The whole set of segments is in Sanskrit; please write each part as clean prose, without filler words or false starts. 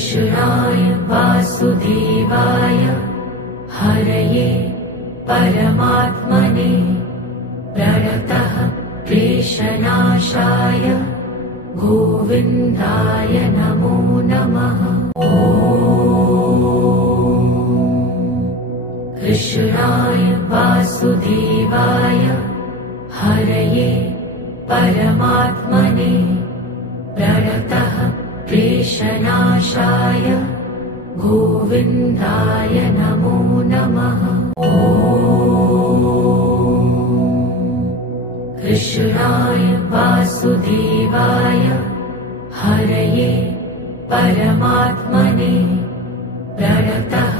कृष्णाय वासुदेवाय हरये परमात्मने प्रणतः क्लेशनाशाय गोविन्दाय नमो नमः। कृष्णाय वासुदेवाय हरये परमात्मने प्रणतः क्लेशनाशाय गोविन्दाय नमो नमः। कृष्णाय वासुदेवाय हरये परमात्मने प्रणतः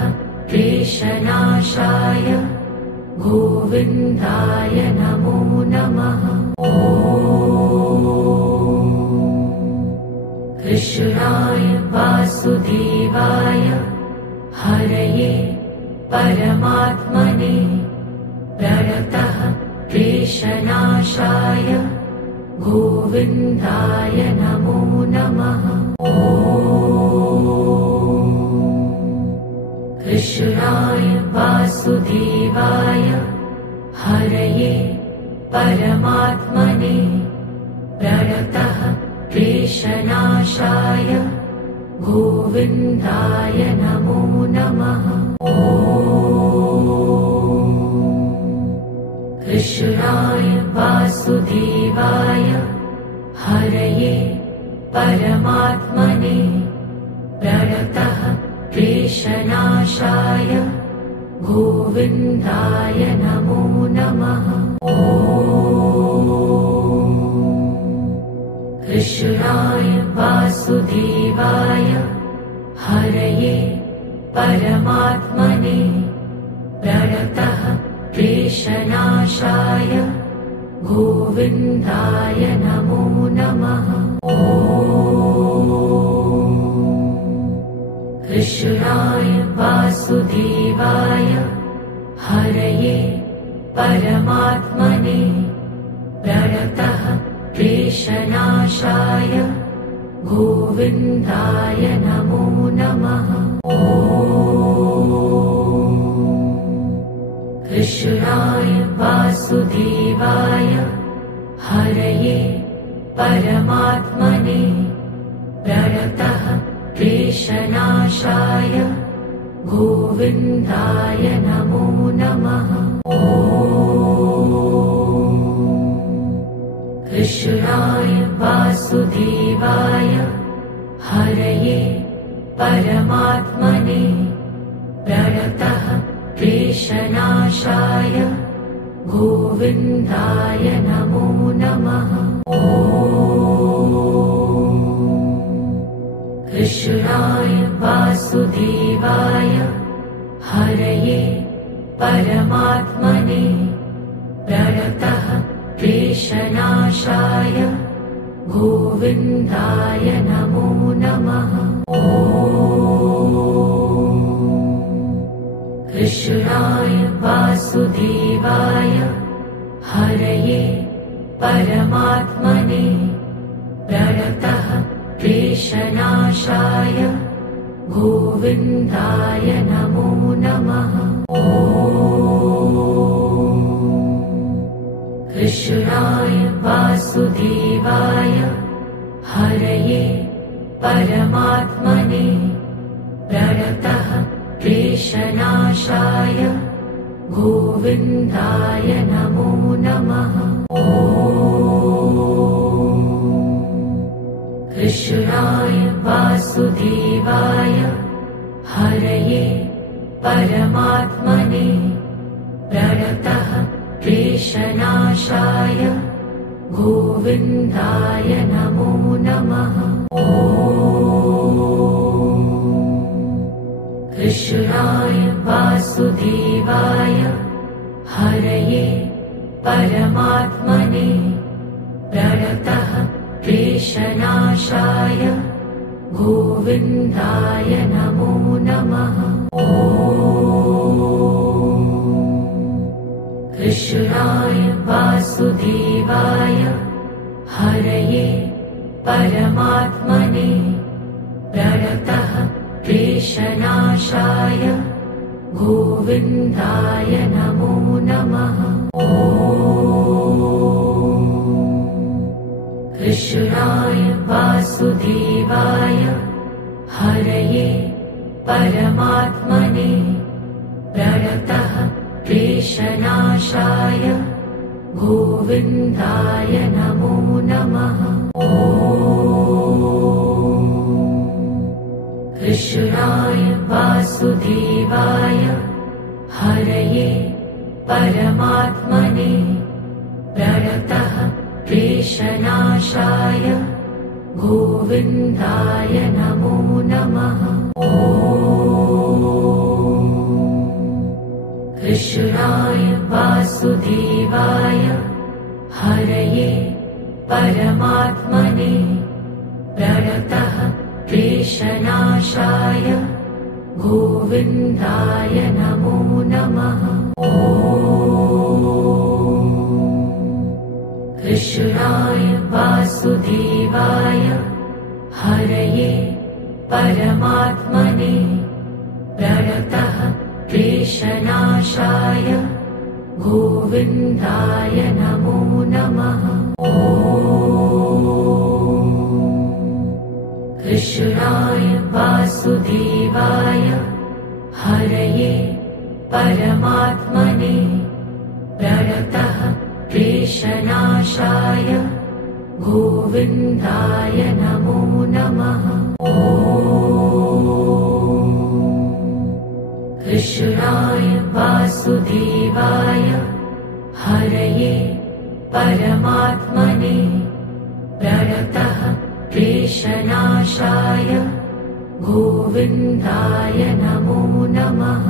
क्लेशनाशाय गोविन्दाय नमो नमः। कृष्णाय वासुदेवाय हरये परमात्मने प्रणतः क्लेशनाशाय गोविन्दाय नमो नमः। कृष्णाय वासुदेवाय हरये परमात्मने प्रणतः क्लेशनाशाय गोविन्दाय नमो नमः। कृष्णाय वासुदेवाय हरये परमात्मने प्रणतः क्लेशनाशाय गोविन्दाय नमो नमः। कृष्णाय वासुदेवाय हरये परमात्मने प्रणतः क्लेशनाशाय गोविन्दाय नमो नमः। कृष्णाय वासुदेवाय हरये परमात्मने प्रणतः क्लेशनाशाय गोविन्दाय नमो नमः। कृष्णाय वासुदेवाय हरये परमात्मने प्रणतः क्लेशनाशाय गोविन्दाय नमो नमः। कृष्णाय वासुदेवाय हरये परमात्मने प्रणतः क्लेशनाशाय गोविन्दाय नमो नमः। कृष्णाय वासुदेवाय हरये परमात्मने प्रणतः क्लेशनाशाय गोविन्दाय नमो नमः। कृष्णाय वासुदेवाय हरये परमात्मने प्रणतः क्लेशनाशाय गोविन्दाय नमो नमः। कृष्णाय वासुदेवाय हरये परमात्मने प्रणतः क्लेशनाशाय गोविन्दाय नमो नमः। कृष्णाय वासुदेवाय हरये परमात्मने प्रणतः क्लेशनाशाय गोविन्दाय नमो नमः। कृष्णाय वासुदेवाय हरये परमात्मने प्रणतः क्लेशनाशाय गोविन्दाय नमो नमः। कृष्णाय वासुदेवाय हरये परमात्मने प्रणतः क्लेशनाशाय गोविन्दाय नमो नमः। कृष्णाय वासुदेवाय हरये परमात्मने प्रणतः क्लेशनाशाय गोविन्दाय नमो नमः। कृष्णाय वासुदेवाय हरये परमात्मने प्रणतः क्लेशनाशाय गोविन्दाय नमो नमः। कृष्णाय वासुदेवाय हरये परमात्मने प्रणतः क्लेशनाशाय गोविन्दाय नमो नमः। कृष्णाय वासुदेवाय हरये परमात्मने प्रणतः क्लेशनाशाय गोविन्दाय नमो नमः। कृष्णाय वासुदेवाय हरये परमात्मने प्रणतः क्लेशनाशाय गोविन्दाय नमो नमः। कृष्णाय वासुदेवाय हरये परमात्मने प्रणतः क्लेशनाशाय गोविन्दाय नमो नमः।